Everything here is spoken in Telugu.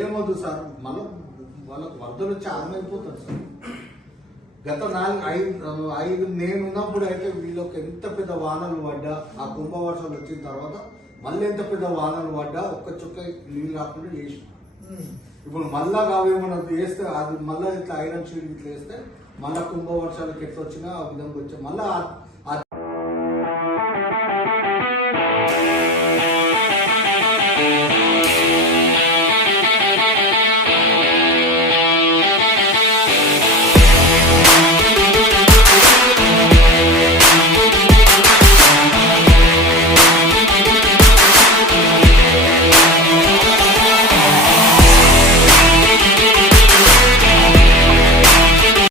ఏమొద్దు సార్, మళ్ళీ వాళ్ళకు వరదలు వచ్చి ఆగమైపోతారు సార్. గత 4-5 నేను ఉన్నప్పుడు అయితే వీళ్ళకి ఎంత పెద్ద వానలు పడ్డా, ఆ కుంభవర్షాలు వచ్చిన తర్వాత మళ్ళీ ఎంత పెద్ద వానలు పడ్డా ఒక్క చుక్క నీళ్ళు రాకుండా చేసి, ఇప్పుడు మళ్ళా కావేమన్నా వేస్తే అది మళ్ళీ ఇట్లా ఐరన్ షీట్ ఇట్లా వేస్తే మళ్ళీ కుంభవర్షాలకు ఎట్లా వచ్చినా ఆ విధంగా వచ్చా మళ్ళీ